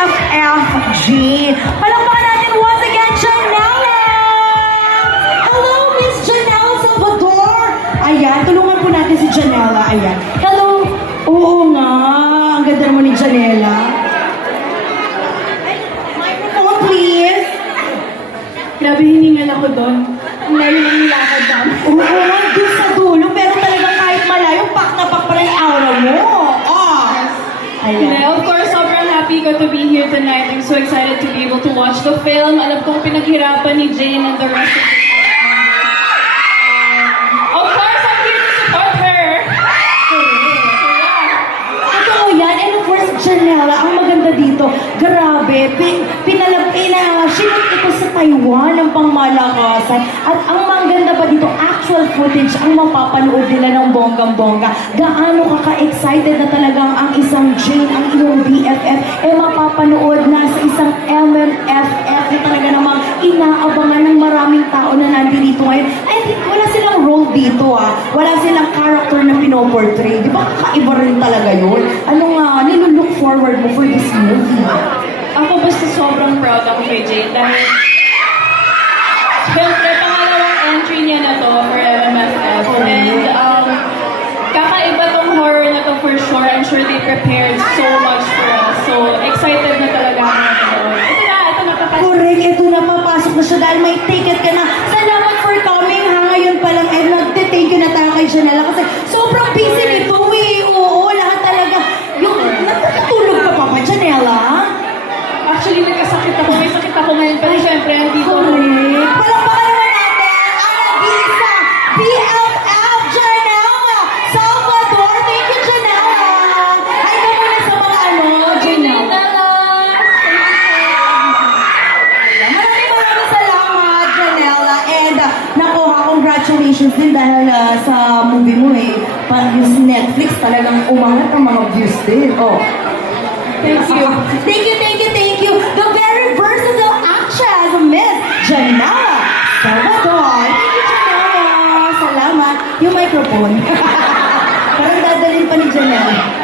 BFFG. Palakpakan natin once again, Janela! Hello, Miss Janela Salvador! Ayan, tulungan po natin si Janela. Ayan. Hello! Oo nga, ang ganda naman ni Janela. Ay, Microphone, please. Grabe hiningal ako doon. Ang layo ng nilakad namin. Oo nga, doon sa dulo, pero talagang kahit malayo, pak na pak pa rin aura mo. Ah! Hindi, Ayan. of course, happy ko to be here tonight. I'm so excited to be able to watch the film. Alam kong pinaghirapan ni Jane and the rest of the. Um, of course, I'm here to support her. Totoo yan. And of course, Janela, ang maganda dito, grabe, pin, pinalab, pina, sinut ito sa Taiwan ang pangmalakasan. At ang actual footage ang mapapanood nila ng bonggang-bongga. Gaano ka ka-excited na talagang ang isang Jane, ang iyong BFF, eh mapapanood na sa isang MMFF na talaga namang inaabangan ng maraming tao na nandito ngayon. I think wala silang role dito ah. Wala silang character na pinoportray. Di ba kakaiba rin talaga yun? Ano nga, nilook forward mo for this movie? Ako basta sobrang proud ako kay Jane dahil so much for us. So, excited na talaga ako. Ito na, ito na papasok. Correct, ito na papasok na siya dahil may ticket ka na. Salamat for coming ha. Ngayon pa lang, eh, nagte-thank you na tayo kay Janela congratulations din dahil uh, sa movie mo eh, parang yung Netflix talagang umangat ang mga views din. Oh. Thank you. thank you, thank you, thank you. The very versatile actress, Miss Janela Salvador. Thank you, Janela. Salamat. Yung microphone. Parang dadalhin pa ni Janela.